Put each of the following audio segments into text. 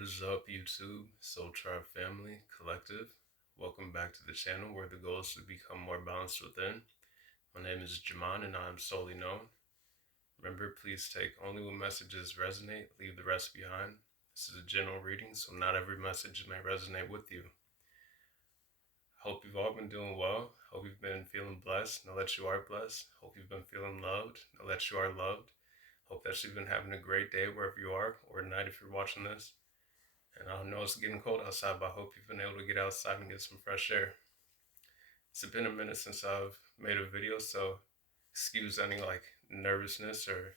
What is up, YouTube, Soul Tribe family, collective? Welcome back to the channel where the goal is to become more balanced within. My name is Jaman and I am solely known. Remember, please take only what messages resonate, leave the rest behind. This is a general reading, so not every message may resonate with you. Hope you've all been doing well. Hope you've been feeling blessed. Know that you are blessed. Hope you've been feeling loved. Know that you are loved. Hope that you've been having a great day wherever you are, or night if you're watching this. And I know it's getting cold outside, but I hope you've been able to get outside and get some fresh air. It's been a minute since I've made a video, so excuse any nervousness or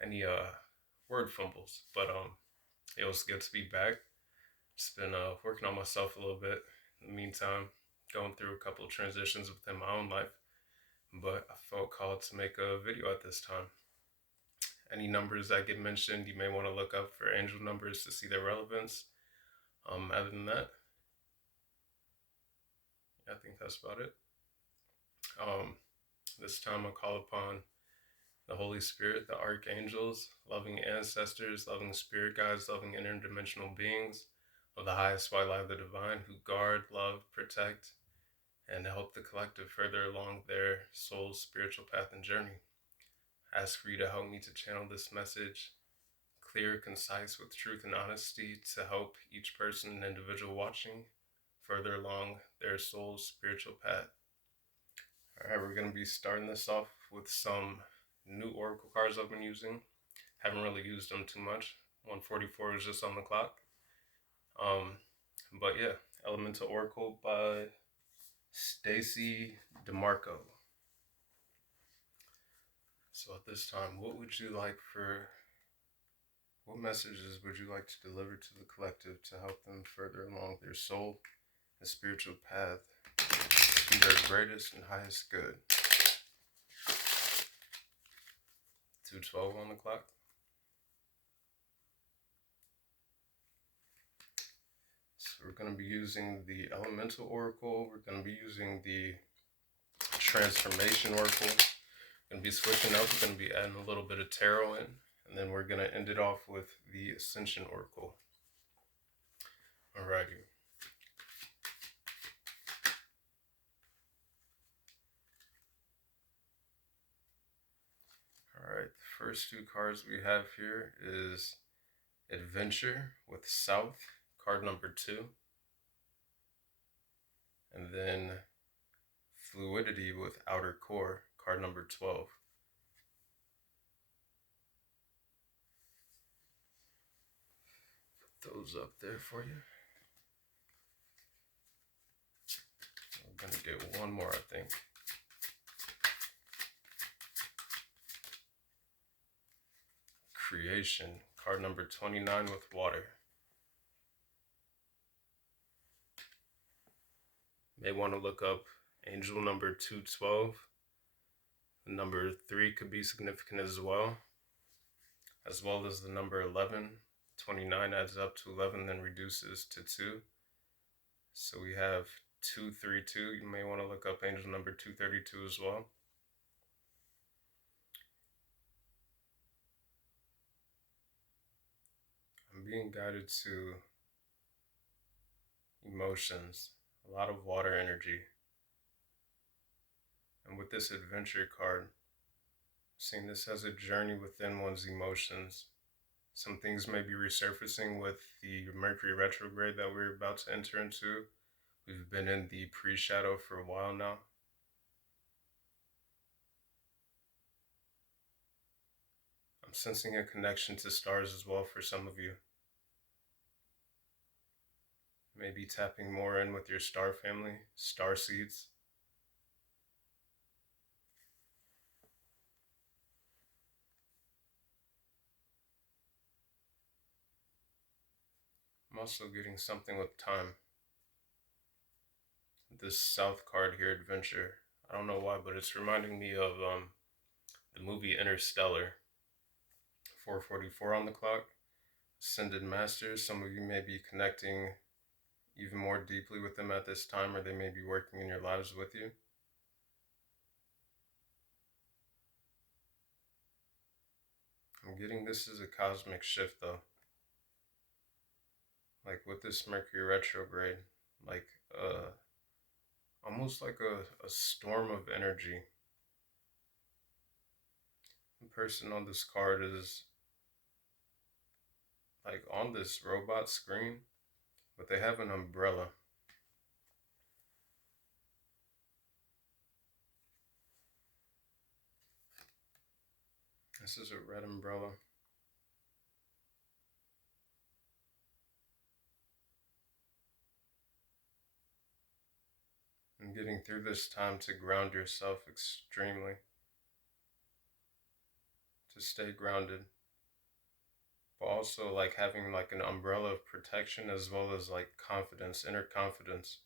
any word fumbles. But it was good to be back. Just been working on myself a little bit. In the meantime, going through a couple of transitions within my own life, but I felt called to make a video at this time. Any numbers that get mentioned, you may want to look up for angel numbers to see their relevance. Other than that, I think that's about it. This time I call upon the Holy Spirit, the archangels, loving ancestors, loving spirit guides, loving interdimensional beings of the highest white light of the divine who guard, love, protect, and help the collective further along their soul's spiritual path and journey. I ask for you to help me to channel this message clear, concise, with truth and honesty to help each person and individual watching further along their soul's spiritual path. Alright, we're going to be starting this off with some new oracle cards I've been using. Haven't really used them too much. 144 is just on the clock. But yeah, Elemental Oracle by Stacy DeMarco. So at this time, what messages would you like to deliver to the collective to help them further along their soul and spiritual path to their greatest and highest good? 2:12 on the clock. So we're going to be using the Elemental Oracle. We're going to be using the Transformation Oracle. We're going to be switching up. We're going to be adding a little bit of Tarot in. And then we're going to end it off with the Ascension Oracle. Alrighty. Alright, the first two cards we have here is Adventure with South, card number 2. And then Fluidity with Outer Core, card number 12. Put those up there for you. I'm going to get one more, I think. Creation, card number 29 with Water. May want to look up angel number 212. The number 3 could be significant as well as the number 11. 29 adds up to 11, then reduces to 2. So we have 232. You may want to look up angel number 232 as well. I'm being guided to emotions, a lot of water energy. And with this adventure card, seeing this as a journey within one's emotions. Some things may be resurfacing with the Mercury retrograde that we're about to enter into. We've been in the pre-shadow for a while now. I'm sensing a connection to stars as well for some of you. Maybe tapping more in with your star family, star seeds. I'm also getting something with time. This South card here, Adventure. I don't know why, but it's reminding me of the movie Interstellar. 4:44 on the clock. Ascended Masters. Some of you may be connecting even more deeply with them at this time, or they may be working in your lives with you. I'm getting this as a cosmic shift though. Like with this Mercury retrograde, like almost like a storm of energy. The person on this card is like on this robot screen, but they have an umbrella. This is a red umbrella. And getting through this time to ground yourself extremely, to stay grounded, but also like having like an umbrella of protection as well as like confidence, inner confidence.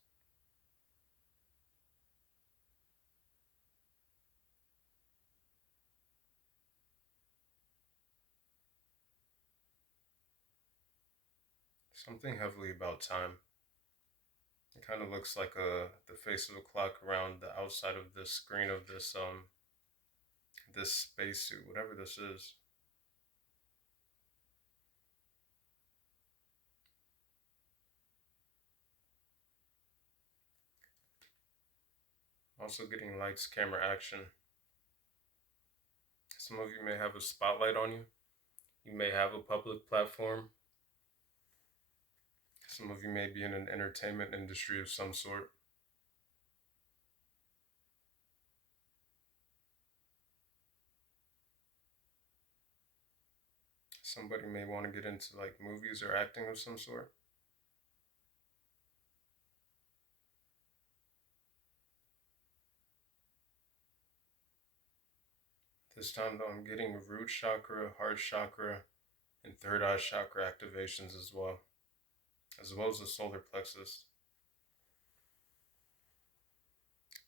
Something heavily about time. It kind of looks like the face of a clock around the outside of this screen of this spacesuit, whatever this is. Also getting lights, camera, action. Some of you may have a spotlight on you. You may have a public platform. Some of you may be in an entertainment industry of some sort. Somebody may want to get into like movies or acting of some sort. This time though, I'm getting root chakra, heart chakra, and third eye chakra activations as well as the solar plexus.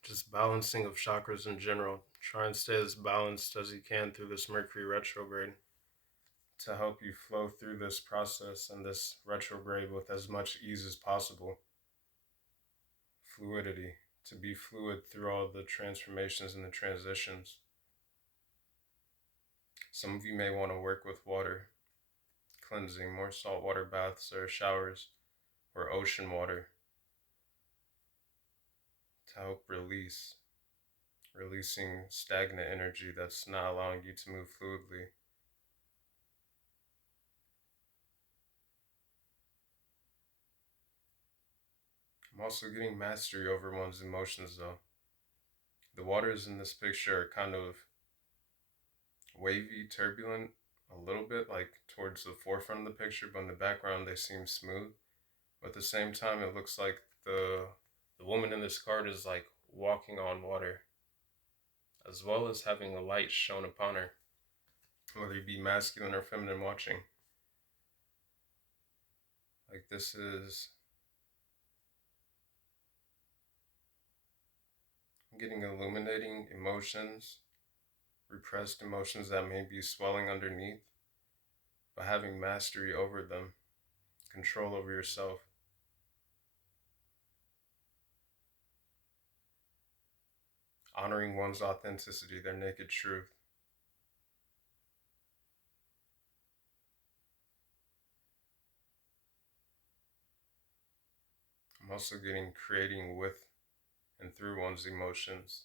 Just balancing of chakras in general. Try and stay as balanced as you can through this Mercury retrograde to help you flow through this process and this retrograde with as much ease as possible. Fluidity, to be fluid through all the transformations and the transitions. Some of you may want to work with water, cleansing, more saltwater baths or showers or ocean water to help releasing stagnant energy that's not allowing you to move fluidly. I'm also getting mastery over one's emotions though. The waters in this picture are kind of wavy, turbulent, a little bit like towards the forefront of the picture, but in the background they seem smooth. But at the same time, it looks like the woman in this card is like walking on water, as well as having a light shone upon her, whether it be masculine or feminine watching. Like this is getting illuminating emotions, repressed emotions that may be swelling underneath, but having mastery over them, control over yourself. Honoring one's authenticity, their naked truth. I'm also getting creating with and through one's emotions.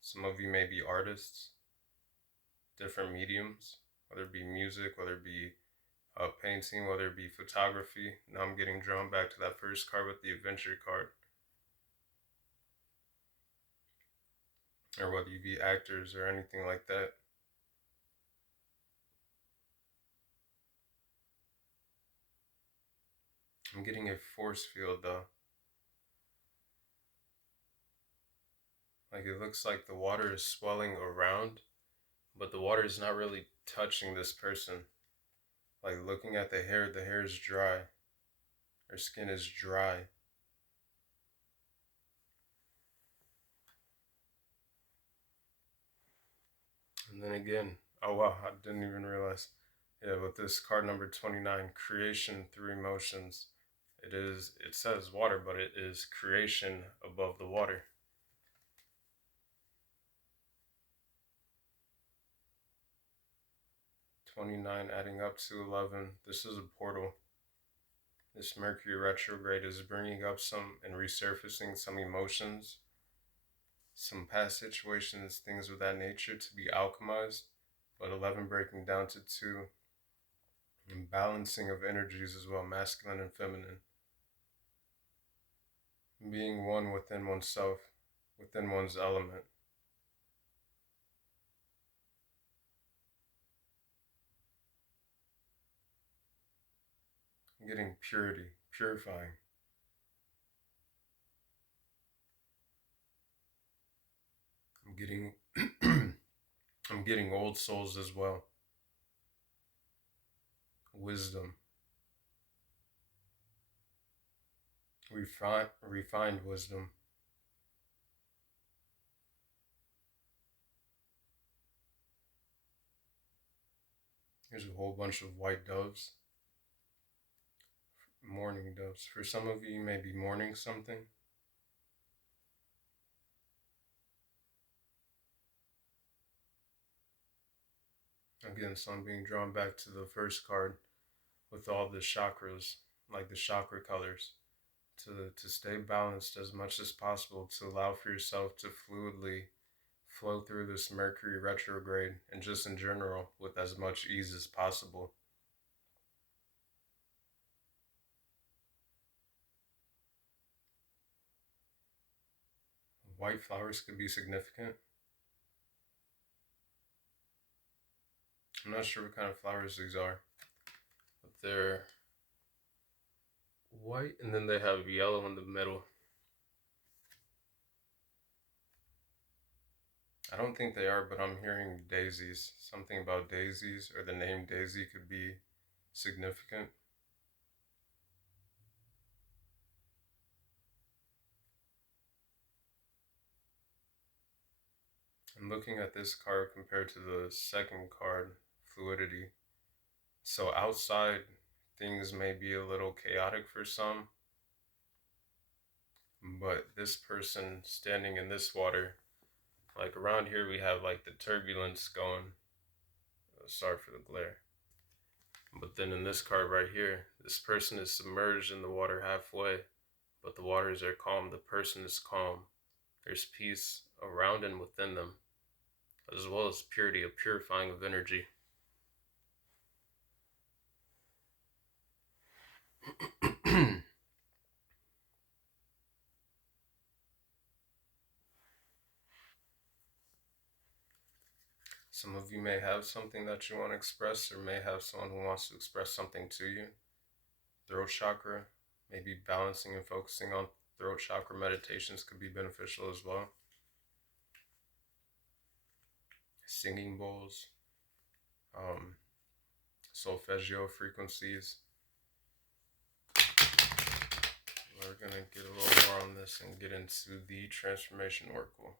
Some of you may be artists, different mediums, whether it be music, whether it be painting, whether it be photography. Now I'm getting drawn back to that first card with the adventure card. Or whether you be actors or anything like that. I'm getting a force field though. Like it looks like the water is swelling around, but the water is not really touching this person. Like looking at the hair is dry. Her skin is dry. And then again, oh wow, I didn't even realize. Yeah, with this card number 29, creation through emotions. It says water, but it is creation above the water. 29 adding up to 11. This is a portal. This Mercury retrograde is bringing up some and resurfacing some emotions, some past situations, things of that nature to be alchemized, but 11 breaking down to 2, and balancing of energies as well, masculine and feminine. Being one within oneself, within one's element. Getting purity, purifying. I'm getting old souls as well. Wisdom. Refined wisdom. Here's a whole bunch of white doves. Mourning doves. For some of you, you may be mourning something. Again, so I'm being drawn back to the first card with all the chakras, like the chakra colors, to stay balanced as much as possible, to allow for yourself to fluidly flow through this Mercury retrograde and just in general with as much ease as possible. White flowers could be significant. I'm not sure what kind of flowers these are, but they're white and then they have yellow in the middle. I don't think they are, but I'm hearing daisies. Something about daisies or the name Daisy could be significant. I'm looking at this card compared to the second card, fluidity. So outside, things may be a little chaotic for some, but this person standing in this water, like around here we have like the turbulence going. Sorry for the glare. But then in this card right here, this person is submerged in the water halfway, but the waters are calm. The person is calm. There's peace around and within them, as well as purity, a purifying of energy. Some of you may have something that you want to express, or may have someone who wants to express something to you. Throat chakra, maybe balancing and focusing on throat chakra meditations could be beneficial as well. Singing bowls, solfeggio frequencies. We're going to get a little more on this and get into the transformation oracle.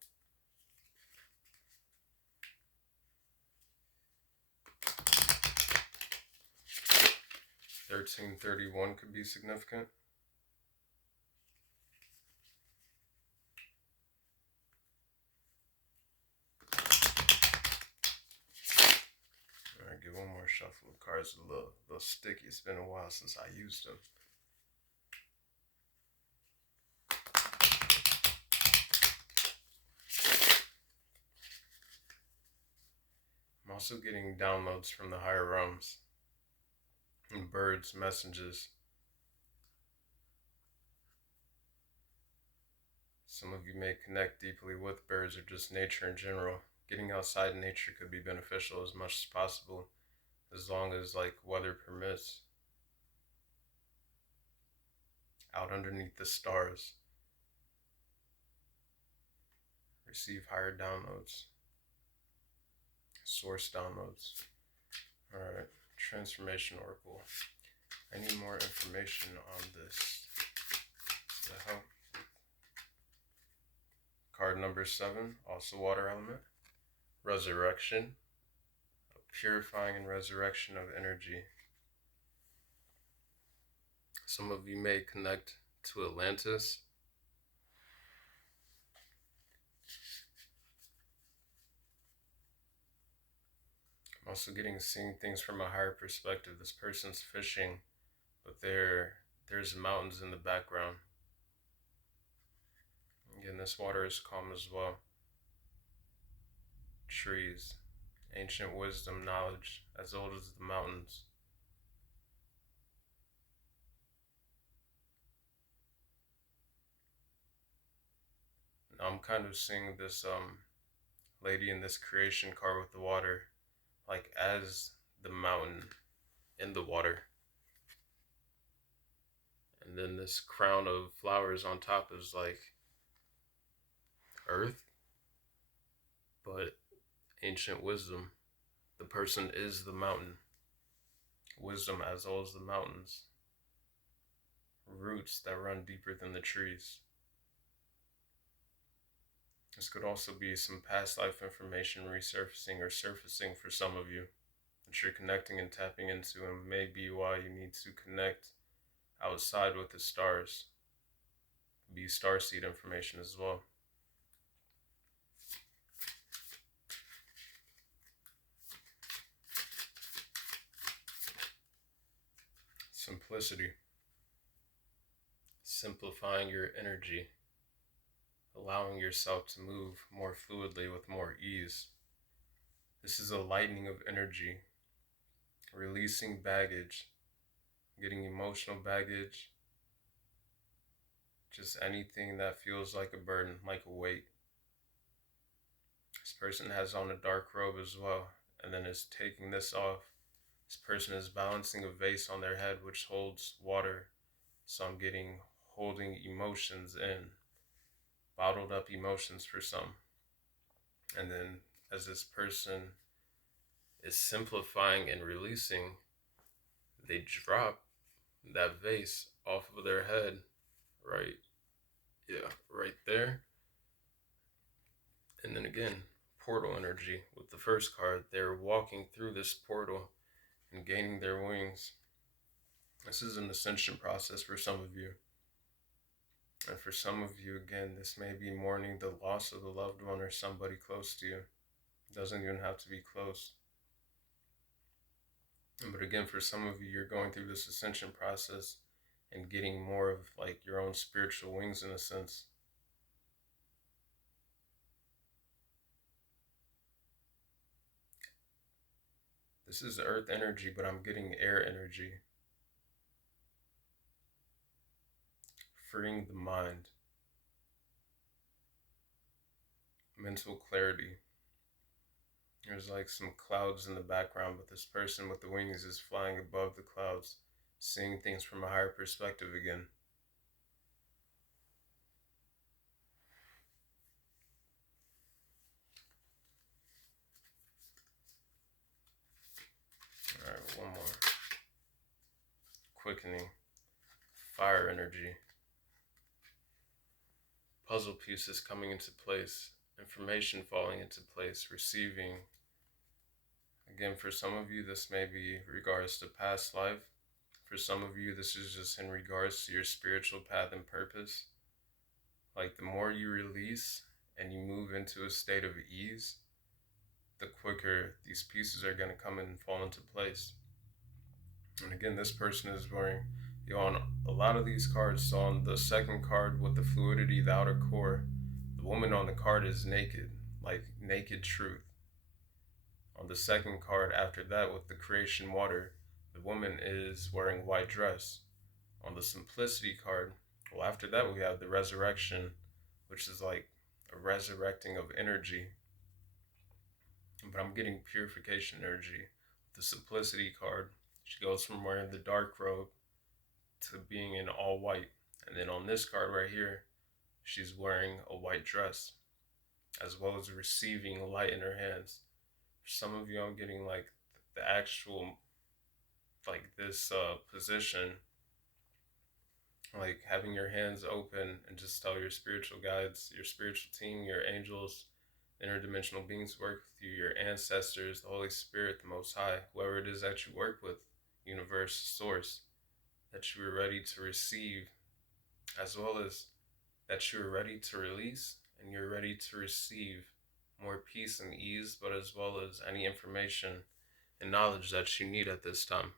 1331 could be significant. Alright, give one more shuffle of cards. A little sticky. It's been a while since I used them. I'm also getting downloads from the higher realms. And birds, messages. Some of you may connect deeply with birds or just nature in general. Getting outside in nature could be beneficial as much as possible, as long as like weather permits. Out underneath the stars. Receive higher downloads. Source downloads. Alright, transformation oracle. I need more information on this to help. Card number 7, also water element. Resurrection. A purifying and resurrection of energy. Some of you may connect to Atlantis. I'm also seeing things from a higher perspective. This person's fishing, but they're there's mountains in the background. Again, this water is calm as well. Trees, ancient wisdom, knowledge, as old as the mountains. Now I'm kind of seeing this lady in this creation card with the water, like as the mountain in the water. And then this crown of flowers on top is like earth, but ancient wisdom. The person is the mountain. Wisdom as old as the mountains. Roots that run deeper than the trees. This could also be some past life information resurfacing or surfacing for some of you that you're connecting and tapping into, and maybe why you need to connect outside with the stars. Be starseed information as well. Simplicity. Simplifying your energy. Allowing yourself to move more fluidly with more ease. This is a lightening of energy. Releasing baggage. Getting emotional baggage. Just anything that feels like a burden, like a weight. This person has on a dark robe as well, and then is taking this off. This person is balancing a vase on their head which holds water. So I'm getting holding emotions in, bottled up emotions for some. And then as this person is simplifying and releasing, they drop that vase off of their head, right? Yeah, right there. And then again, portal energy with the first card. They're walking through this portal and gaining their wings. This is an ascension process for some of you. And for some of you, again, this may be mourning the loss of a loved one or somebody close to you. It doesn't even have to be close. But again, for some of you, you're going through this ascension process and getting more of like your own spiritual wings in a sense. This is earth energy, but I'm getting air energy. Freeing the mind. Mental clarity. There's like some clouds in the background, but this person with the wings is flying above the clouds, seeing things from a higher perspective again. All right, one more. Quickening. Fire energy. Puzzle pieces coming into place. Information falling into place. Receiving. Again, for some of you, this may be regards to past life. For some of you, this is just in regards to your spiritual path and purpose. Like the more you release and you move into a state of ease, the quicker these pieces are going to come and fall into place. And again, this person is wearing, on a lot of these cards. So on the second card with the fluidity, the outer core, the woman on the card is naked, like naked truth. On the second card after that with the creation water, the woman is wearing white dress. On the simplicity card, well, after that we have the resurrection, which is like a resurrecting of energy. But I'm getting purification energy. The simplicity card, she goes from wearing the dark robe to being in all white. And then on this card right here, she's wearing a white dress, as well as receiving light in her hands. For some of you, I'm getting like the actual, like this position, like having your hands open and just tell your spiritual guides, your spiritual team, your angels, interdimensional beings work with you, your ancestors, the Holy Spirit, the Most High, whoever it is that you work with, universe, source, that you are ready to receive, as well as that you're ready to release and you're ready to receive more peace and ease, but as well as any information and knowledge that you need at this time.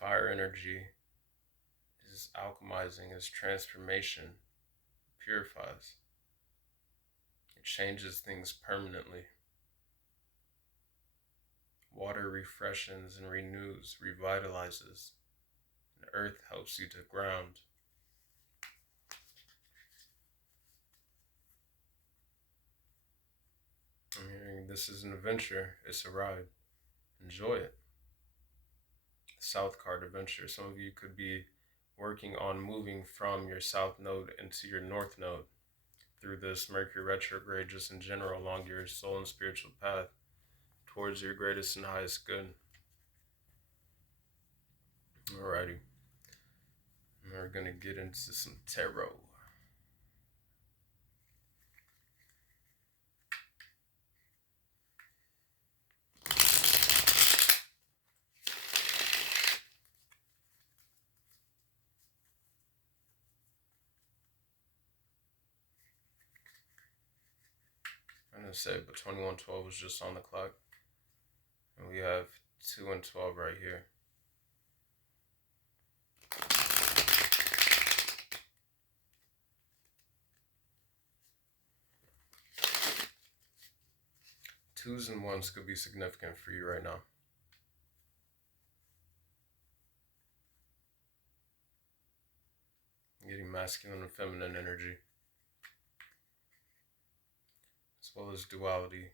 Fire energy is alchemizing, is transformation, purifies. It changes things permanently. Water refreshes and renews, revitalizes. And earth helps you to ground. I'm hearing this is an adventure. It's a ride. Enjoy it. South card adventure. Some of you could be working on moving from your south node into your north node through this Mercury retrograde, just in general, along your soul and spiritual path towards your greatest and highest good. Alrighty. We're going to get into some tarot. I'm going to say, but 2112 is just on the clock. And we have 2 and 12 right here. Twos and ones could be significant for you right now. Getting masculine and feminine energy, as well as duality,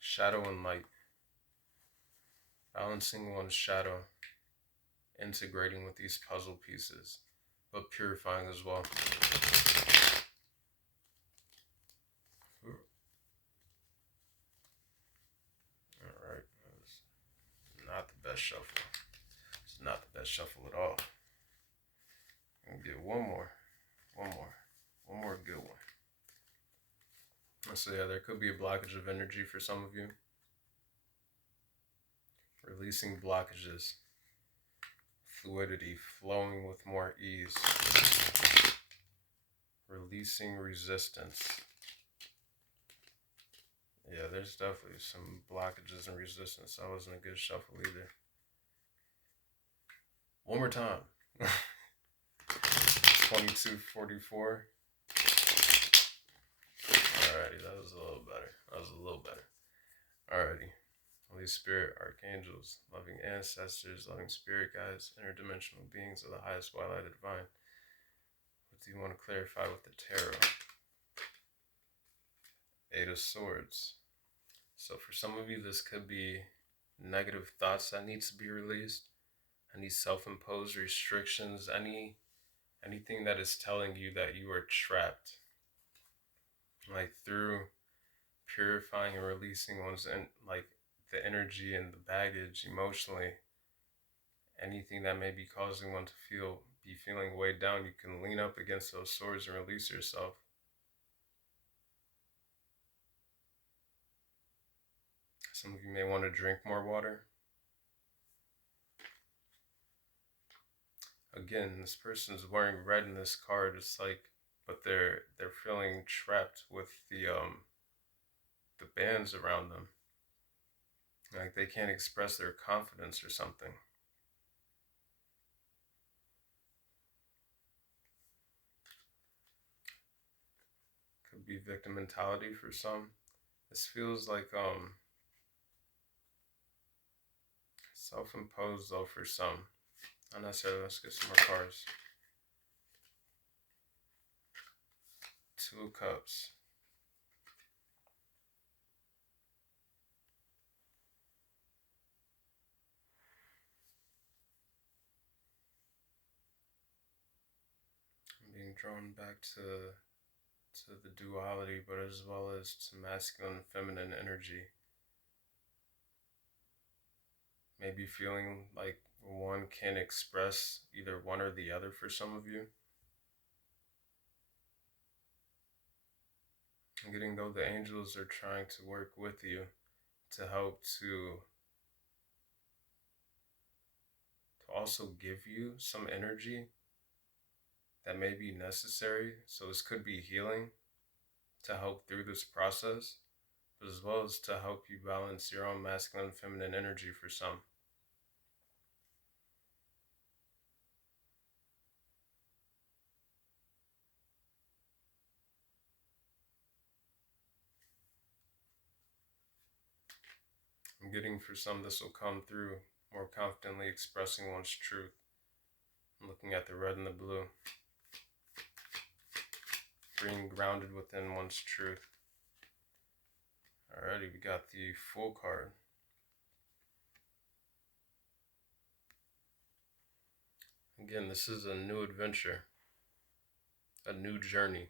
shadow and light, balancing one's shadow, integrating with these puzzle pieces, but purifying as well. Alright, that's not the best shuffle. It's not the best shuffle at all. I'm gonna get one more good one. So yeah, there could be a blockage of energy for some of you. Releasing blockages, fluidity, flowing with more ease, releasing resistance. Yeah, there's definitely some blockages and resistance. That wasn't a good shuffle either. One more time. 2244. Alrighty, that was a little better. Alrighty. Holy Spirit, archangels, loving ancestors, loving spirit guides, interdimensional beings of the highest white-lighted divine. What do you want to clarify with the tarot? 8 of Swords. So for some of you, this could be negative thoughts that needs to be released, any self-imposed restrictions, anything that is telling you that you are trapped. Like through purifying and releasing one's the energy and the baggage emotionally, anything that may be causing one to be feeling weighed down, you can lean up against those swords and release yourself. Some of you may want to drink more water. Again, this person's wearing red in this card. It's like, but they're feeling trapped with the bands around them. Like they can't express their confidence or something. Could be victim mentality for some. This feels like self-imposed though for some. Not necessarily. Let's get some more cards. 2 of Cups. I'm being drawn back to the duality, but as well as to masculine and feminine energy. Maybe feeling like one can express either one or the other for some of you. I'm getting though the angels are trying to work with you to help to also give you some energy that may be necessary. So this could be healing to help through this process, but as well as to help you balance your own masculine and feminine energy for some. getting for some, this will come through more confidently expressing one's truth. Looking at the red and the blue. Being grounded within one's truth. Alrighty, we got the Fool card. Again, this is a new adventure, a new journey.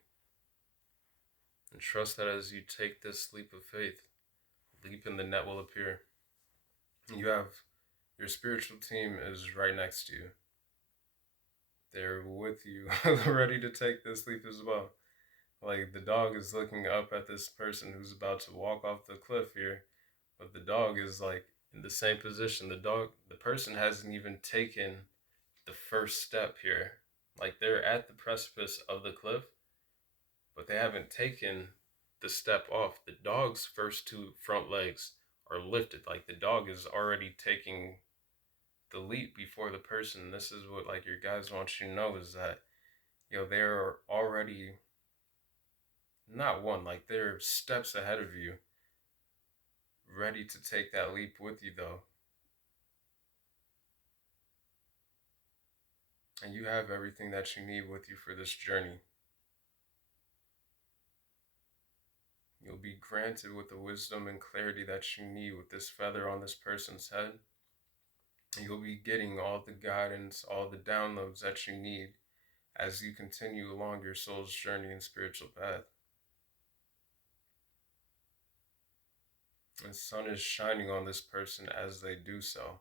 And trust that as you take this leap of faith, leap and the net will appear. You have your spiritual team is right next to you. They're with you, ready to take this leap as well. Like the dog is looking up at this person who's about to walk off the cliff here, but the dog is like in the same position. The person hasn't even taken the first step here. Like they're at the precipice of the cliff, but they haven't taken the step off. The dog's first two front legs are lifted. Like the dog is already taking the leap before the person. This is what like your guys want you to know is that, they're already not one, like they're steps ahead of you, ready to take that leap with you though. And you have everything that you need with you for this journey. You'll be granted with the wisdom and clarity that you need with this feather on this person's head. And you'll be getting all the guidance, all the downloads that you need as you continue along your soul's journey and spiritual path. The sun is shining on this person as they do so.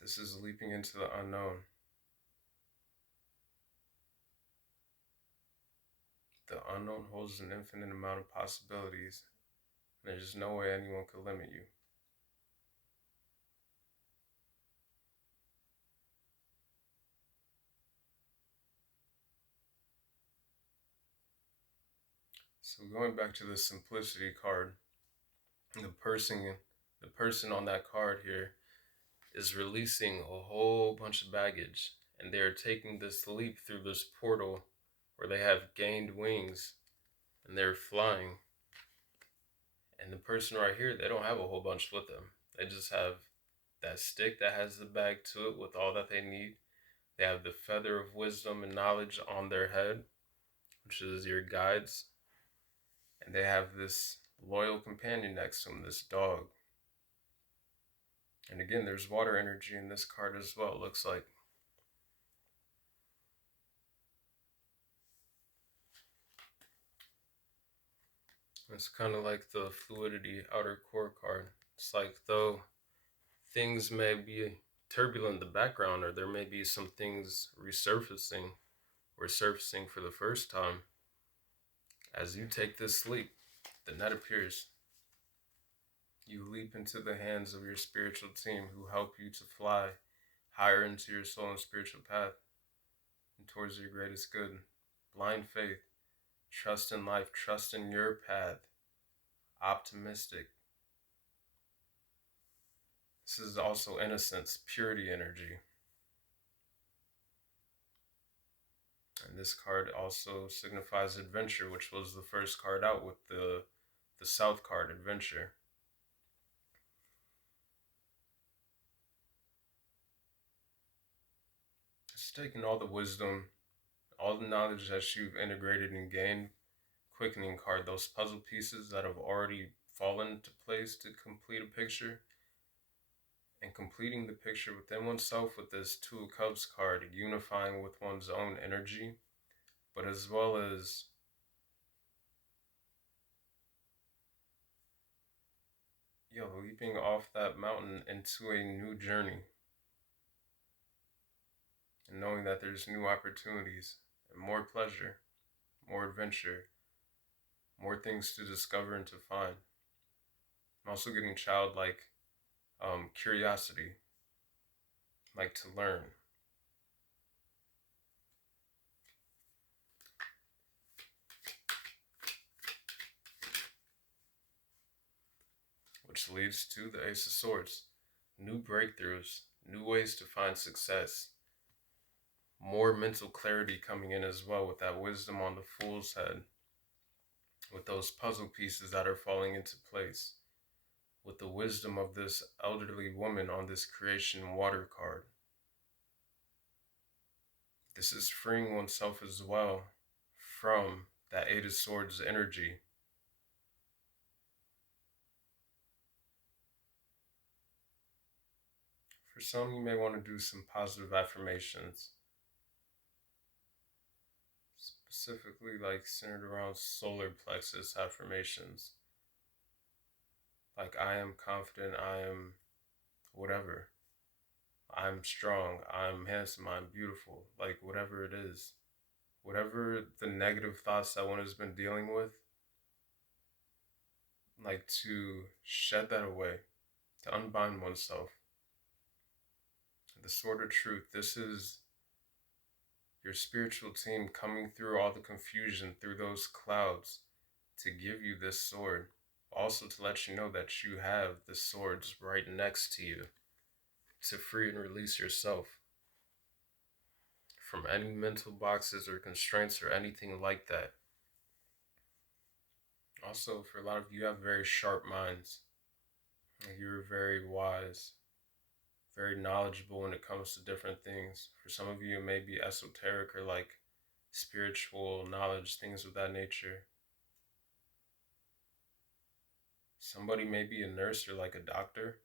This is leaping into the unknown. The unknown holds an infinite amount of possibilities. There's no way anyone could limit you. So going back to the simplicity card, the person on that card here is releasing a whole bunch of baggage, and they're taking this leap through this portal where they have gained wings and they're flying. And the person right here, they don't have a whole bunch with them. They just have that stick that has the bag to it with all that they need. They have the feather of wisdom and knowledge on their head, which is your guides. And they have this loyal companion next to them, this dog. And again, there's water energy in this card as well, it looks like. It's kind of like the fluidity outer core card. It's like though things may be turbulent in the background, or there may be some things resurfacing or surfacing for the first time, as you take this leap, the net appears. You leap into the hands of your spiritual team who help you to fly higher into your soul and spiritual path and towards your greatest good. Blind faith, trust in life, trust in your path, optimistic. This is also innocence, purity energy. And this card also signifies adventure, which was the first card out with the South card, adventure. It's taking all the wisdom, all the knowledge that you've integrated and gained, quickening card, those puzzle pieces that have already fallen into place to complete a picture, and completing the picture within oneself with this Two of Cups card, unifying with one's own energy, but as well as leaping off that mountain into a new journey. And knowing that there's new opportunities and more pleasure, more adventure, more things to discover and to find. I'm also getting childlike curiosity, like to learn. Which leads to the Ace of Swords. New breakthroughs, new ways to find success. More mental clarity coming in as well with that wisdom on the Fool's head. with those puzzle pieces that are falling into place, with the wisdom of this elderly woman on this creation water card. This is freeing oneself as well from that Eight of Swords energy. For some, you may want to do some positive affirmations, specifically like centered around solar plexus affirmations. Like, I am confident, I am whatever. I'm strong, I'm handsome, I'm beautiful. Like, whatever it is. Whatever the negative thoughts that one has been dealing with, like to shed that away, to unbind oneself. The Sword of Truth, this is your spiritual team coming through all the confusion, through those clouds, to give you this sword. Also to let you know that you have the swords right next to you to free and release yourself from any mental boxes or constraints or anything like that. Also, for a lot of you, have very sharp minds. You're very wise, very knowledgeable when it comes to different things. For some of you, it may be esoteric or like spiritual knowledge, things of that nature. Somebody may be a nurse or like a doctor.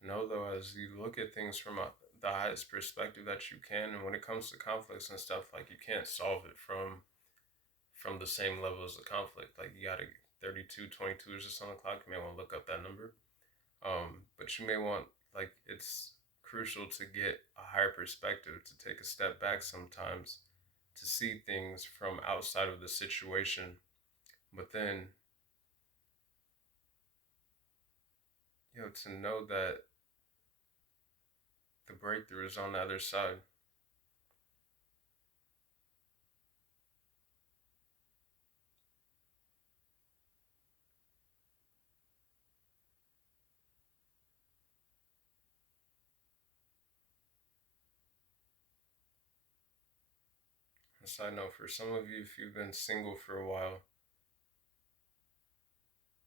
Know though, as you look at things from the highest perspective that you can, and when it comes to conflicts and stuff, like you can't solve it from the same level as the conflict. Like, you gotta 32, 22 is just on the clock. You may want to look up that number. But you may want, like, it's crucial to get a higher perspective, to take a step back sometimes, to see things from outside of the situation. But then, to know that the breakthrough is on the other side. A side note, for some of you, if you've been single for a while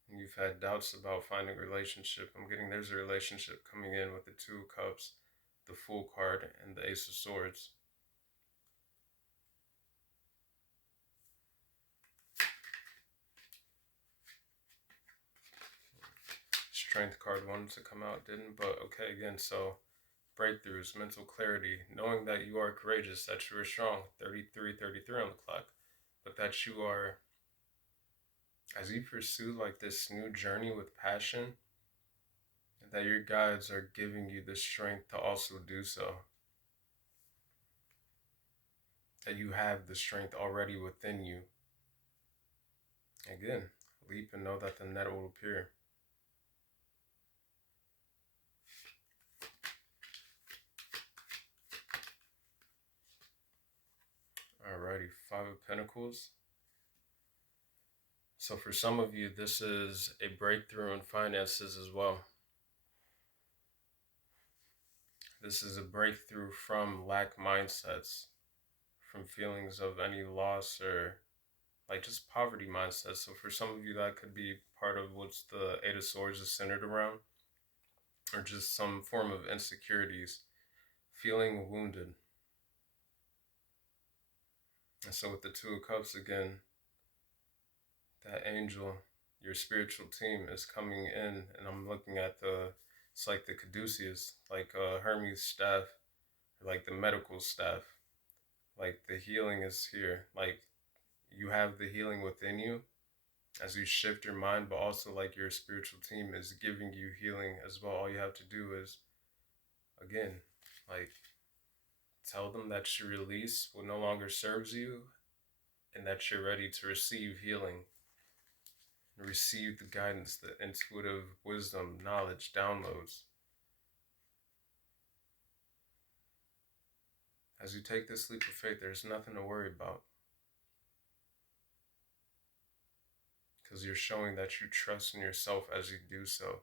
and you've had doubts about finding a relationship, I'm getting there's a relationship coming in with the Two of Cups, the Fool card, and the Ace of Swords. Strength card wanted to come out, didn't, but okay, again, so breakthroughs, mental clarity, knowing that you are courageous, that you are strong, 33 on the clock, but that you are, as you pursue like this new journey with passion, that your guides are giving you the strength to also do so. That you have the strength already within you. Again, leap and know that the net will appear. Alrighty, Five of Pentacles. So for some of you, this is a breakthrough in finances as well. This is a breakthrough from lack mindsets, from feelings of any loss or like just poverty mindset. So for some of you, that could be part of what's the Eight of Swords is centered around, or just some form of insecurities, feeling wounded. And so with the Two of Cups again, that angel, your spiritual team is coming in, and I'm looking at it's like the caduceus, like Hermes staff, like the medical staff, like the healing is here. Like, you have the healing within you as you shift your mind, but also like your spiritual team is giving you healing as well. All you have to do is, again, like, tell them that your release what no longer serves you and that you're ready to receive healing. Receive the guidance, the intuitive wisdom, knowledge, downloads. As you take this leap of faith, there's nothing to worry about. because you're showing that you trust in yourself as you do so.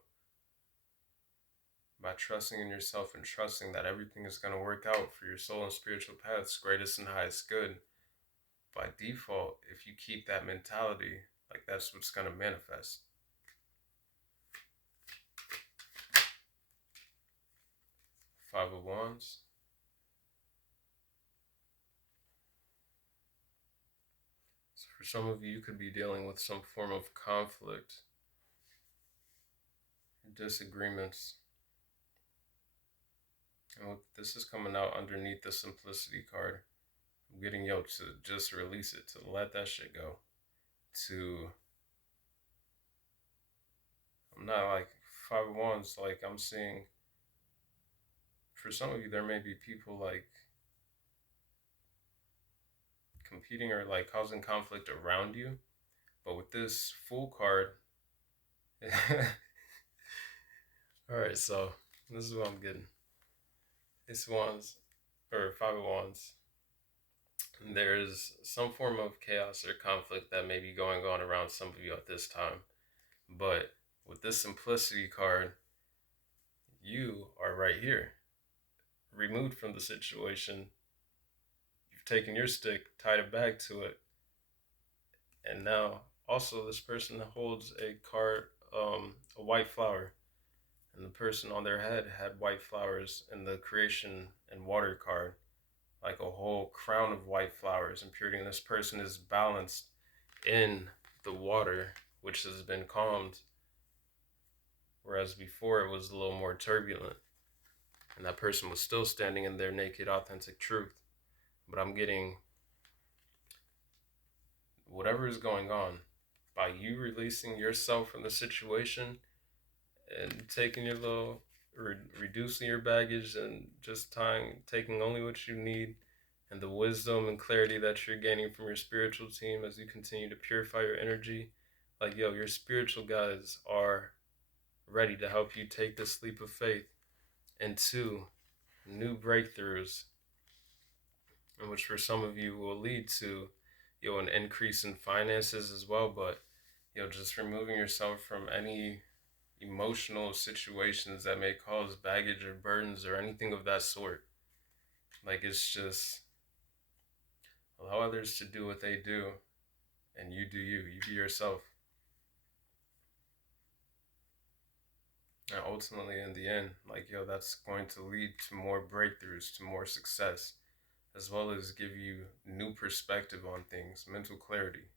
By trusting in yourself and trusting that everything is going to work out for your soul and spiritual paths, greatest and highest good, by default, if you keep that mentality, like that's what's going to manifest. Five of Wands. So for some of you, you could be dealing with some form of conflict, disagreements. And this is coming out underneath the Simplicity card. I'm getting to just release it, to let that shit go. I'm not like Five of Wands, like I'm seeing, for some of you, there may be people like competing or like causing conflict around you. But with this Fool card, alright, so this is what I'm getting. Ace of Wands, or Five of Wands. There's some form of chaos or conflict that may be going on around some of you at this time. But with this Simplicity card, you are right here, removed from the situation. You've taken your stick, tied it back to it, and now also this person holds a card, a white flower, and the person on their head had white flowers in the Creation and Water card, like a whole crown of white flowers and purity. And this person is balanced in the water, which has been calmed, whereas before it was a little more turbulent, and that person was still standing in their naked, authentic truth. But I'm getting whatever is going on, by you releasing yourself from the situation and taking your little, reducing your baggage and just taking only what you need, and the wisdom and clarity that you're gaining from your spiritual team as you continue to purify your energy. Like, yo, your spiritual guides are ready to help you take this leap of faith into new breakthroughs, and which for some of you will lead to, an increase in finances as well. But, just removing yourself from any emotional situations that may cause baggage or burdens or anything of that sort. Like, it's just allow others to do what they do, and you do you. You be yourself. And ultimately, in the end, like, that's going to lead to more breakthroughs, to more success, as well as give you new perspective on things, mental clarity,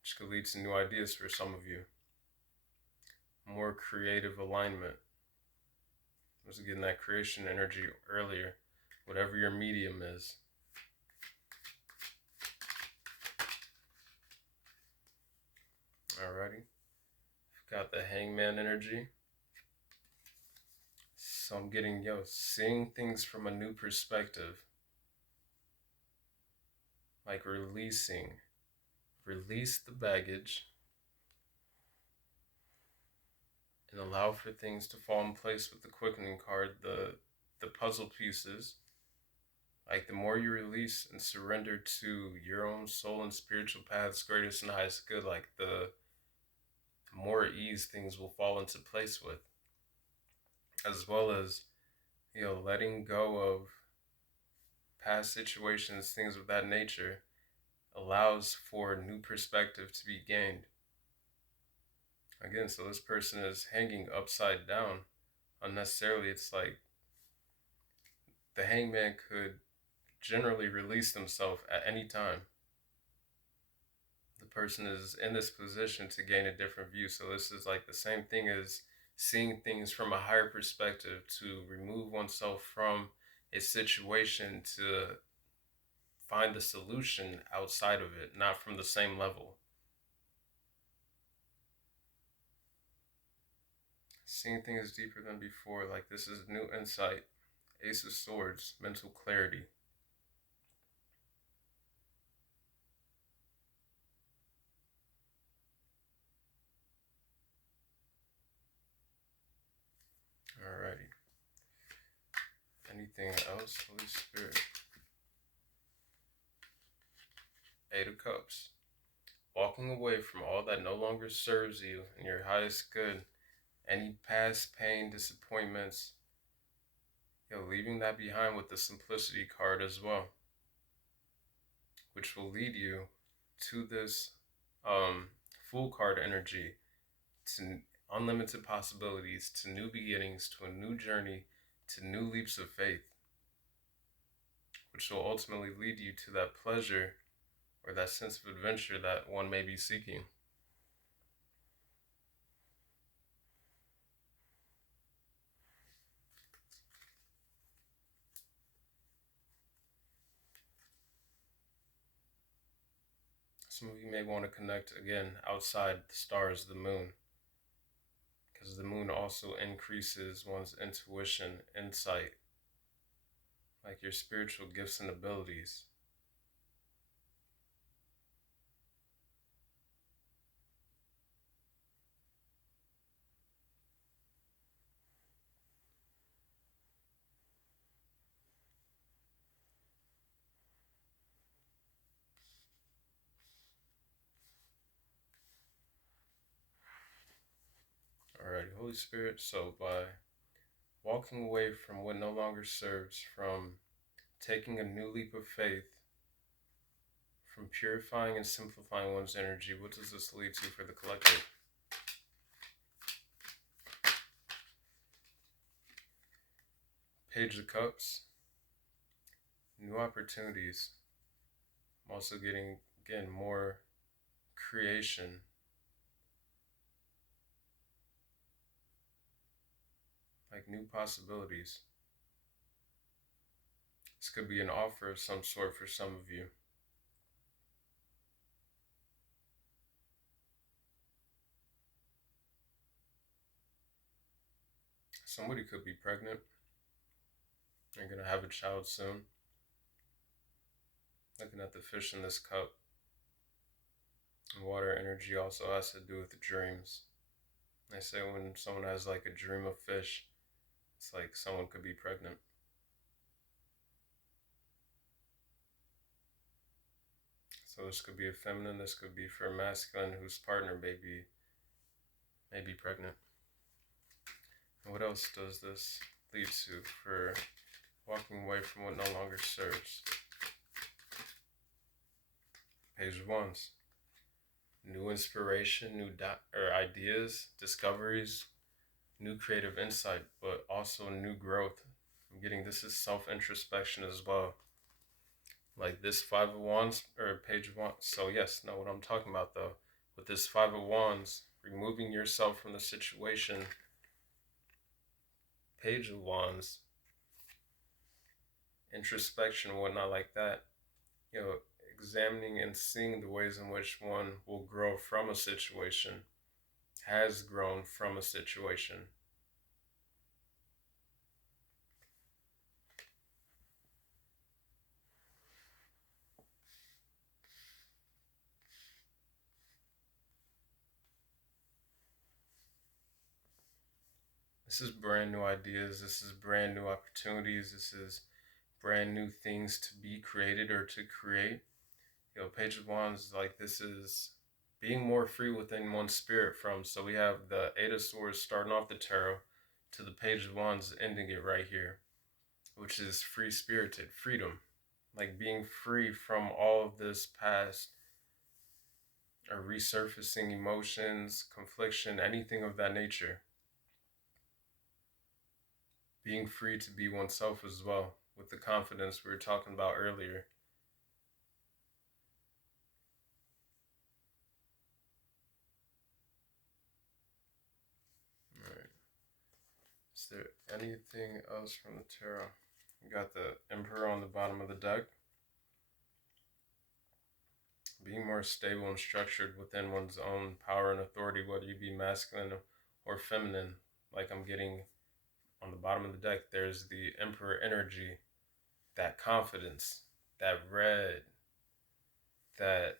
which could lead to new ideas for some of you. More creative alignment. I was getting that creation energy earlier, whatever your medium is. Alrighty. Got the Hangman energy. So I'm getting, seeing things from a new perspective. Like release the baggage, and allow for things to fall in place with the Quickening card, the puzzle pieces. Like, the more you release and surrender to your own soul and spiritual paths, greatest and highest good, like the more ease things will fall into place with. As well as, letting go of past situations, things of that nature, allows for new perspective to be gained. Again, so this person is hanging upside down unnecessarily. It's like the Hangman could generally release themselves at any time. The person is in this position to gain a different view. So this is like the same thing as seeing things from a higher perspective, to remove oneself from a situation to find the solution outside of it, not from the same level. Seeing things deeper than before, like this is new insight. Ace of Swords, mental clarity. Alrighty. Anything else, Holy Spirit? Eight of Cups. walking away from all that no longer serves you and your highest good, any past pain, disappointments, leaving that behind with the simplicity card as well, which will lead you to this full card energy, to unlimited possibilities, to new beginnings, to a new journey, to new leaps of faith, which will ultimately lead you to that pleasure or that sense of adventure that one may be seeking. Some of you may want to connect again outside the stars, the moon, because the moon also increases one's intuition, insight, like your spiritual gifts and abilities. Alrighty, Holy Spirit, so by walking away from what no longer serves, from taking a new leap of faith, from purifying and simplifying one's energy, what does this lead to for the collective? Page of Cups, new opportunities. I'm also getting, again, more creation. Like new possibilities. This could be an offer of some sort for some of you. Somebody could be pregnant. They're going to have a child soon. Looking at the fish in this cup. And water energy also has to do with dreams. They say when someone has like a dream of fish, it's like someone could be pregnant. So this could be a feminine, this could be for a masculine whose partner may be pregnant. And what else does this lead to for walking away from what no longer serves? Page of Wands. New inspiration, new ideas, discoveries, new creative insight, but also new growth. I'm getting this is self-introspection as well. Like this Five of Wands, or Page of Wands. So yes, know what I'm talking about though. With this Five of Wands, removing yourself from the situation. Page of Wands, introspection, whatnot like that. Examining and seeing the ways in which one will grow from a situation, has grown from a situation. This is brand new ideas. This is brand new opportunities. This is brand new things to be created or to create. Page of Wands, like this is being more free within one's spirit from. So we have the Eight of Swords starting off the tarot to the Page of Wands ending it right here, which is free-spirited, freedom. Like being free from all of this past or resurfacing emotions, confliction, anything of that nature. Being free to be oneself as well, with the confidence we were talking about earlier. Alright. Is there anything else from the tarot? You got the Emperor on the bottom of the deck. Being more stable and structured within one's own power and authority, whether you be masculine or feminine. Like I'm getting on the bottom of the deck, there's the Emperor energy, that confidence, that red, that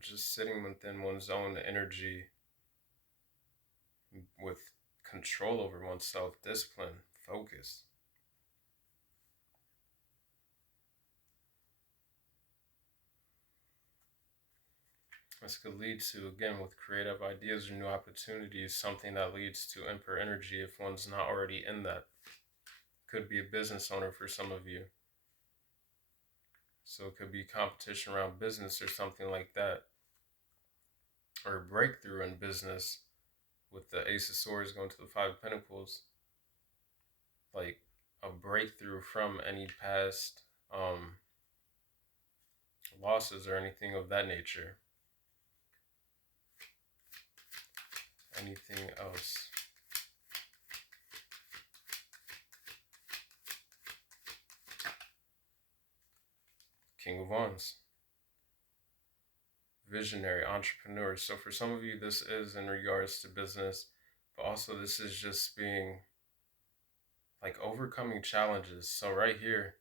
just sitting within one's own energy with control over oneself, discipline, focus. This could lead to, again, with creative ideas or new opportunities, something that leads to Emperor energy if one's not already in that. Could be a business owner for some of you. So it could be competition around business or something like that. Or a breakthrough in business with the Ace of Swords going to the Five of Pentacles. Like a breakthrough from any past losses or anything of that nature. Anything else? King of Wands. Visionary, entrepreneur. So for some of you, this is in regards to business, but also this is just being like overcoming challenges. So right here,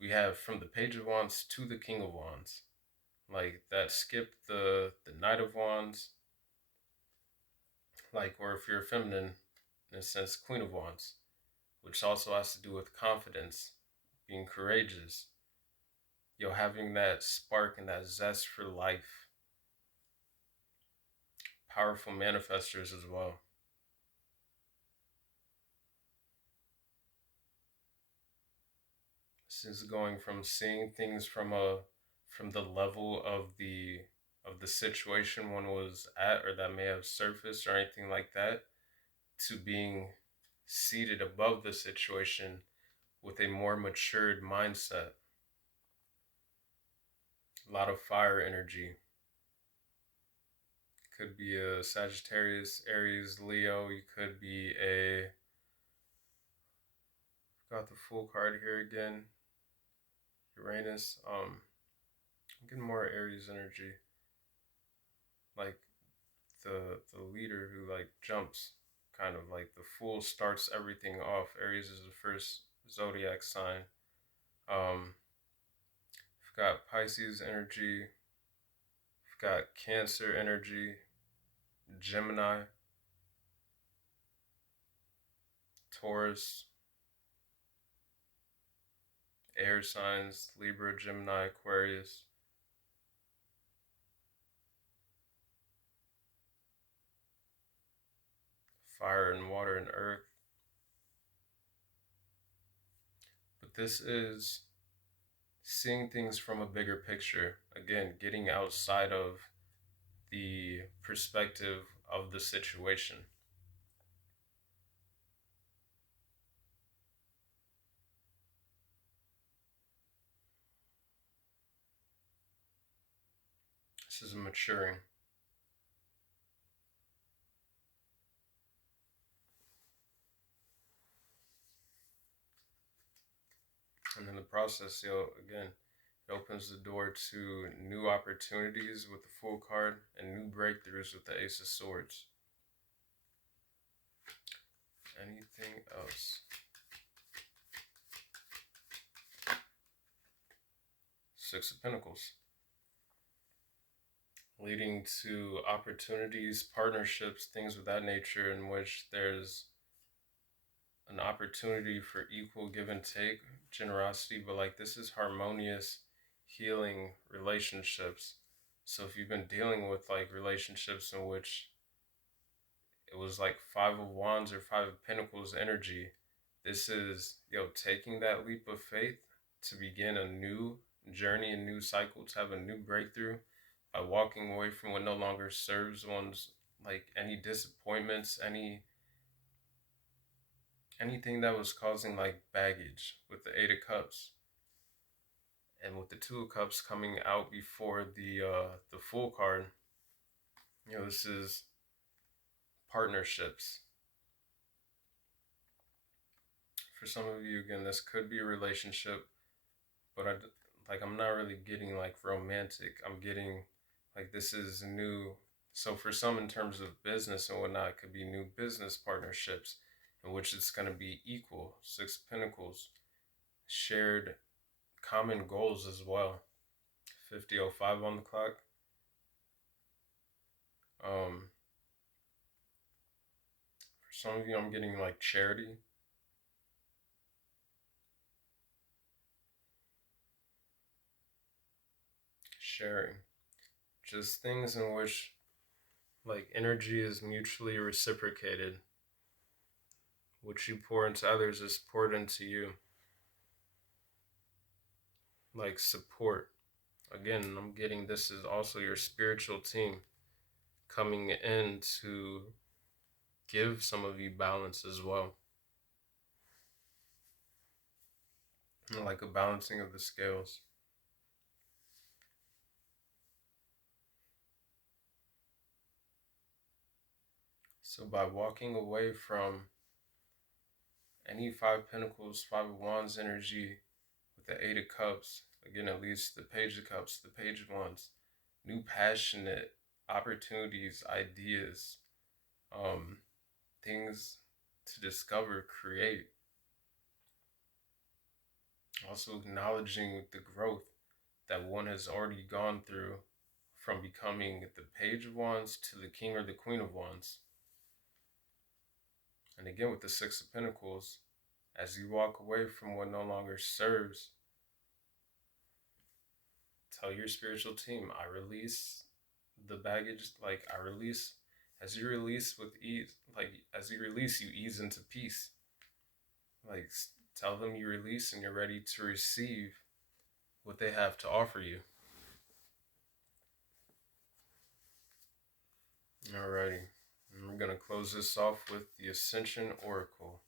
we have from the Page of Wands to the King of Wands. Like that skipped the Knight of Wands. Like, or if you're feminine, in a sense, Queen of Wands, which also has to do with confidence, being courageous, having that spark and that zest for life. Powerful manifestors as well. This is going from seeing things from the level of the situation one was at, or that may have surfaced or anything like that, to being seated above the situation with a more matured mindset. A lot of fire energy. Could be a Sagittarius, Aries, Leo. You could be got the Fool card here again. Uranus. I'm getting more Aries energy. Like the leader who like jumps, kind of like the Fool starts everything off. Aries is the first zodiac sign. We've got Pisces energy. We've got Cancer energy. Gemini. Taurus. Air signs, Libra, Gemini, Aquarius. Fire and water and earth. But this is seeing things from a bigger picture. Again, getting outside of the perspective of the situation. This is maturing. And in the process, again, it opens the door to new opportunities with the Fool card and new breakthroughs with the Ace of Swords. Anything else? Six of Pentacles. Leading to opportunities, partnerships, things of that nature, in which there's an opportunity for equal give and take, generosity, but like this is harmonious, healing relationships. So if you've been dealing with like relationships in which it was like Five of Wands or Five of Pentacles energy, this is taking that leap of faith to begin a new journey, a new cycle, to have a new breakthrough by walking away from what no longer serves one's, like any disappointments, anything that was causing like baggage, with the Eight of Cups. And with the Two of Cups coming out before the Fool card, this is partnerships. For some of you, again, this could be a relationship, but I'm not really getting like romantic. I'm getting like this is new. So for some, in terms of business and whatnot, it could be new business partnerships in which it's going to be equal. Six of Pentacles, shared common goals as well. 50:05 on the clock. For some of you, I'm getting like charity. Sharing. just things in which like energy is mutually reciprocated. What you pour into others is poured into you. Like support. Again, I'm getting this is also your spiritual team coming in to give some of you balance as well. Like a balancing of the scales. So by walking away from any Five of Pentacles, Five of Wands energy with the Eight of Cups, again, at least the Page of Cups, the Page of Wands, new passionate opportunities, ideas, things to discover, create. Also acknowledging the growth that one has already gone through from becoming the Page of Wands to the King or the Queen of Wands. And again, with the Six of Pentacles, as you walk away from what no longer serves, tell your spiritual team, I release the baggage, like I release, as you release with ease, like as you release, you ease into peace. Like tell them you release and you're ready to receive what they have to offer you. Alrighty, and we're going to close this off with the Ascension Oracle.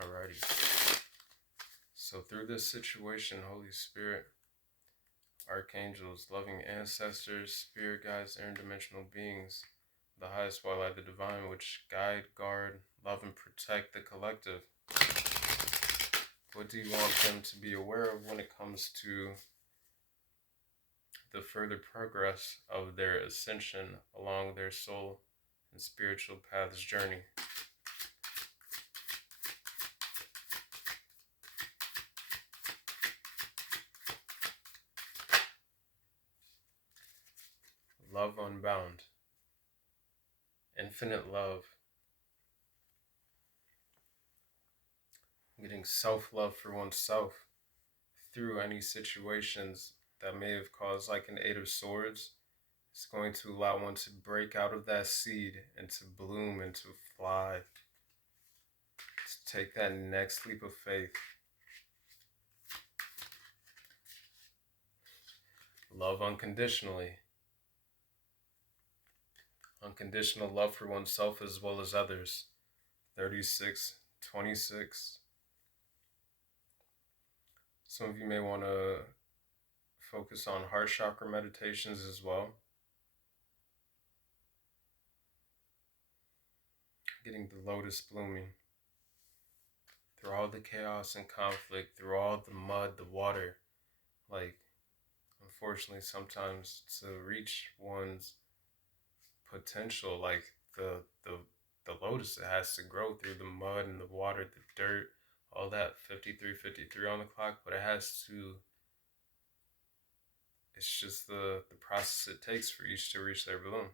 Alrighty. So through this situation, Holy Spirit, archangels, loving ancestors, spirit guides, interdimensional beings, the highest twilight, the divine, which guide, guard, love, and protect the collective. What do you want them to be aware of when it comes to the further progress of their ascension along their soul and spiritual path's journey? Love unbound. Infinite love. Getting self-love for oneself through any situations that may have caused, like an Eight of Swords. It's going to allow one to break out of that seed and to bloom and to fly. To take that next leap of faith. Love unconditionally. Unconditional love for oneself as well as others. 3626. Some of you may want to focus on heart chakra meditations as well. Getting the lotus blooming. Through all the chaos and conflict, through all the mud, the water. Like, unfortunately, sometimes to reach one's potential, like the lotus, it has to grow through the mud and the water, the dirt, all that. 53 on the clock, but it has to, it's just the process it takes for each to reach their bloom.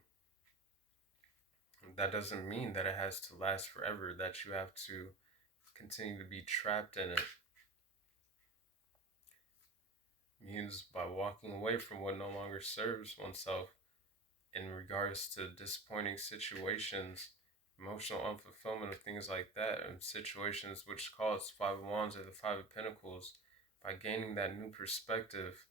That doesn't mean that it has to last forever, that you have to continue to be trapped in it. It means by walking away from what no longer serves oneself in regards to disappointing situations, emotional unfulfillment of things like that, and situations which cause Five of Wands or the Five of Pentacles. By gaining that new perspective,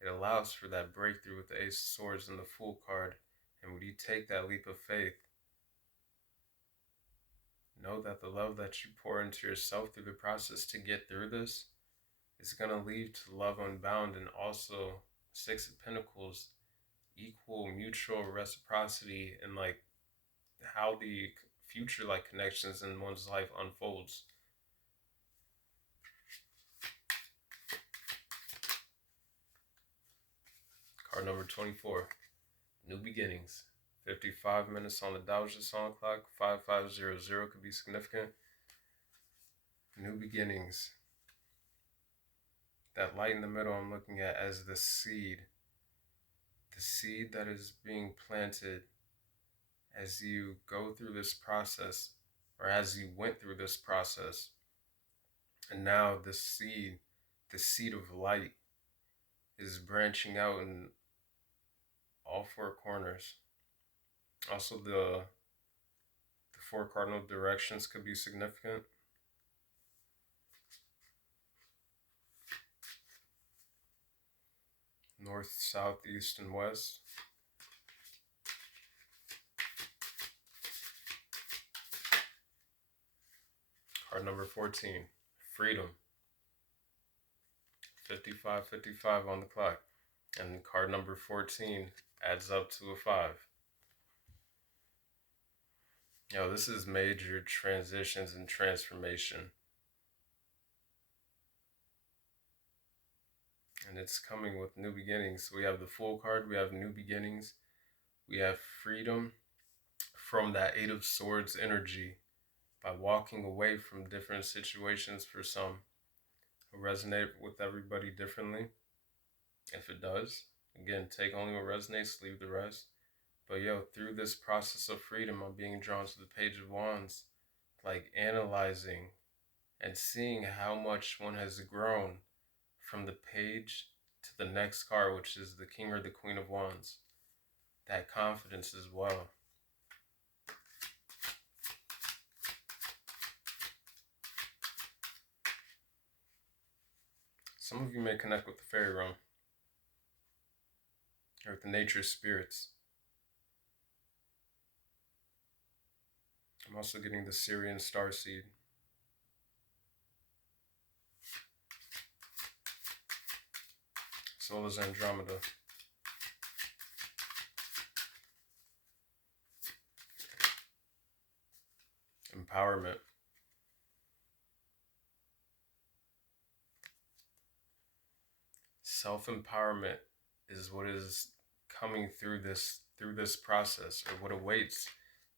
it allows for that breakthrough with the Ace of Swords and the Fool card. And when you take that leap of faith, know that the love that you pour into yourself through the process to get through this is going to lead to love unbound, and also Six of Pentacles, equal mutual reciprocity, and like how the future like connections in one's life unfolds. Card number 24, new beginnings. 55 minutes on the Dowager song clock. 5500 could be significant. New beginnings. That light in the middle I'm looking at as the seed. The seed that is being planted as you go through this process, or as you went through this process. And now the seed of light, is branching out in all four corners. Also, the four cardinal directions could be significant. North, south, east, and west. Card number 14, freedom. 55:55 on the clock. And card number 14 adds up to a 5. Yo, this is major transitions and transformation. And it's coming with new beginnings. We have the Fool card, we have new beginnings, we have freedom from that Eight of Swords energy by walking away from different situations. For some, it'll resonate with everybody differently. If it does, again, take only what resonates, leave the rest. But yo, through this process of freedom, I'm being drawn to the Page of Wands, like analyzing and seeing how much one has grown from the page to the next card, which is the King or the Queen of Wands. That confidence as well. Some of you may connect with the fairy realm or with the nature spirits. I'm also getting the Syrian starseed. As well as Andromeda. Empowerment. Self-empowerment is what is coming through this process, or what awaits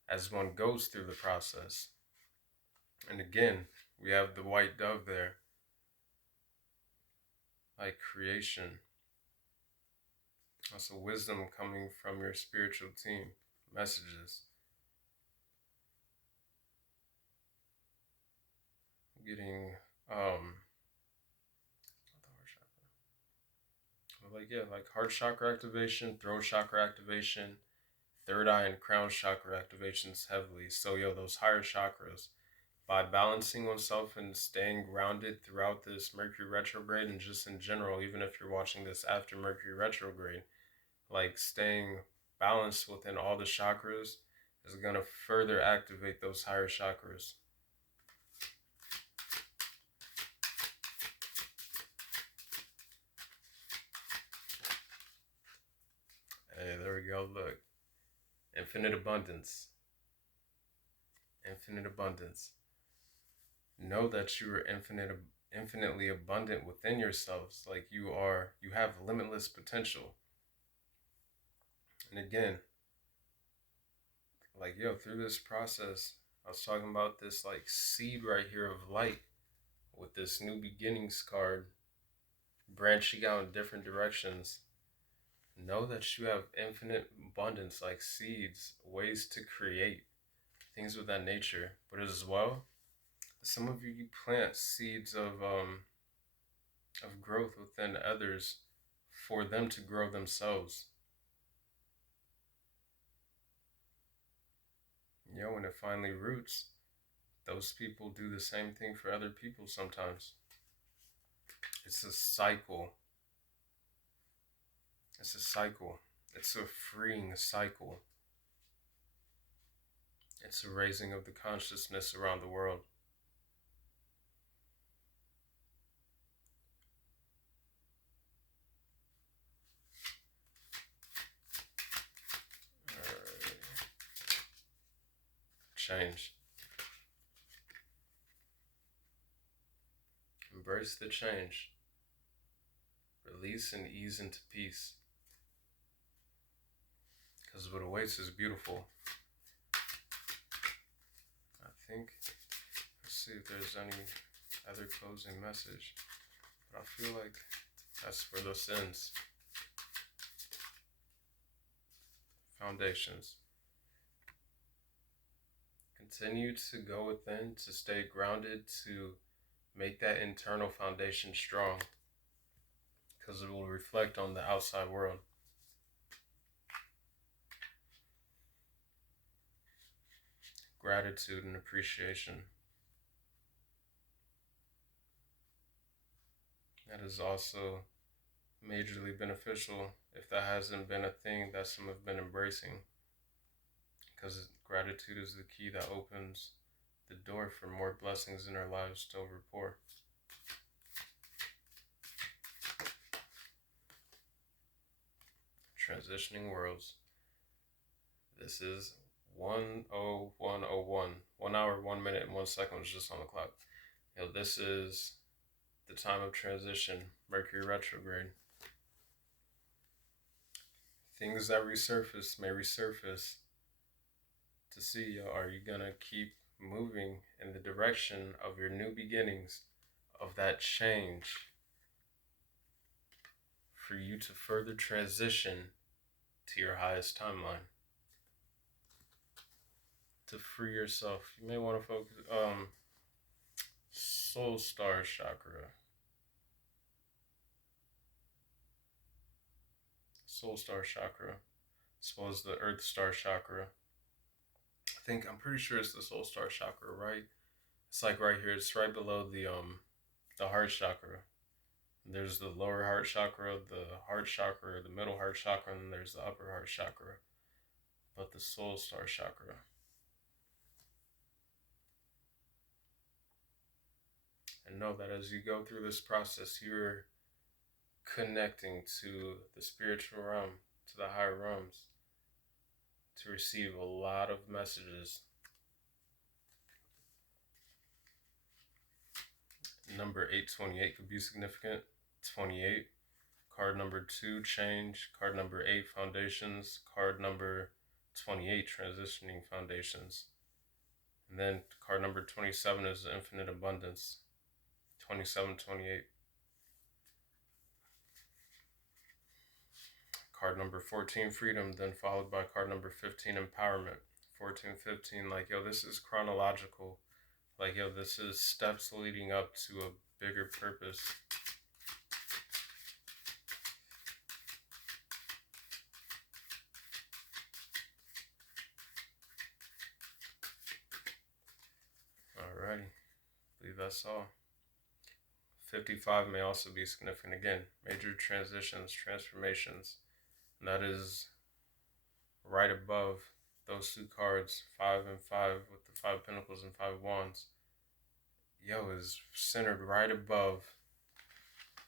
as one goes through the process. And again, we have the white dove there, like creation. Also wisdom coming from your spiritual team, messages. Getting like heart chakra activation, throat chakra activation, third eye and crown chakra activations heavily. So yo, those higher chakras, by balancing oneself and staying grounded throughout this Mercury retrograde, and just in general, even if you're watching this after Mercury retrograde, like staying balanced within all the chakras is going to further activate those higher chakras. Hey, there we go. Look, infinite abundance. Infinite abundance. Know that you are infinitely abundant within yourselves. Like you have limitless potential. And again, like yo, through this process, I was talking about this like seed right here of light with this new beginnings card branching out in different directions. Know that you have infinite abundance, like seeds, ways to create things with that nature. But as well, some of you plant seeds of growth within others for them to grow themselves. You know, when it finally roots, those people do the same thing for other people sometimes. It's a cycle. It's a cycle. It's a freeing cycle. It's a raising of the consciousness around the world. Alright. Change. Embrace the change. Release and ease into peace. Because what awaits is beautiful. I think, let's see if there's any other closing message. But I feel like that's for the sins. Foundations. Continue to go within, to stay grounded, to Make that internal foundation strong, because it will reflect on the outside world. Gratitude and appreciation. That is also majorly beneficial if that hasn't been a thing that some have been embracing, because gratitude is the key that opens the door for more blessings in our lives to overpour. Transitioning worlds. This is 1:01:01. 1 hour, 1 minute, and 1 second was just on the clock. This is the time of transition, Mercury retrograde. Things that resurface may resurface to see, are you gonna keep moving in the direction of your new beginnings, of that change, for you to further transition to your highest timeline, to free yourself. You may want to focus Soul Star Chakra. Soul Star Chakra. Suppose the Earth Star Chakra. I'm pretty sure it's the Soul Star Chakra, right? It's like right here. It's right below the Heart Chakra. There's the lower heart chakra, the heart chakra, the middle heart chakra, and then there's the upper heart chakra. But the Soul Star Chakra. And know that as you go through this process, you're connecting to the spiritual realm, to the higher realms, to receive a lot of messages. Number 828 could be significant. 28. Card number 2, change. Card number 8, foundations. Card number 28, transitioning foundations. And then card number 27 is infinite abundance. 27, 28. Card number 14, freedom, then followed by card number 15, empowerment. 14, 15, like, this is chronological. Like, this is steps leading up to a bigger purpose. Alrighty, I believe that's all. 55 may also be significant again. Major transitions, transformations. And that is right above those two cards, 5 and 5, with the 5 pentacles and 5 wands. Is centered right above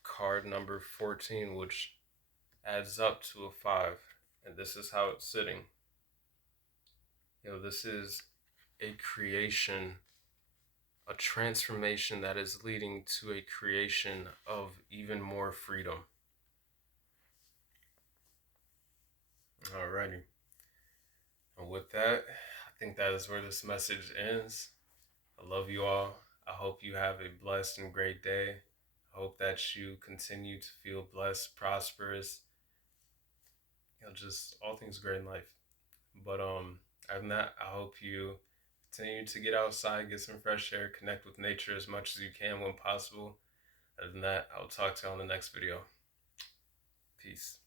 card number 14, which adds up to a 5. And this is how it's sitting. This is a creation, a transformation that is leading to a creation of even more freedom. Alrighty. And with that, I think that is where this message ends. I love you all. I hope you have a blessed and great day. I hope that you continue to feel blessed, prosperous, just all things great in life. But other than that, I hope you continue to get outside, get some fresh air, connect with nature as much as you can when possible. Other than that, I'll talk to you on the next video. Peace.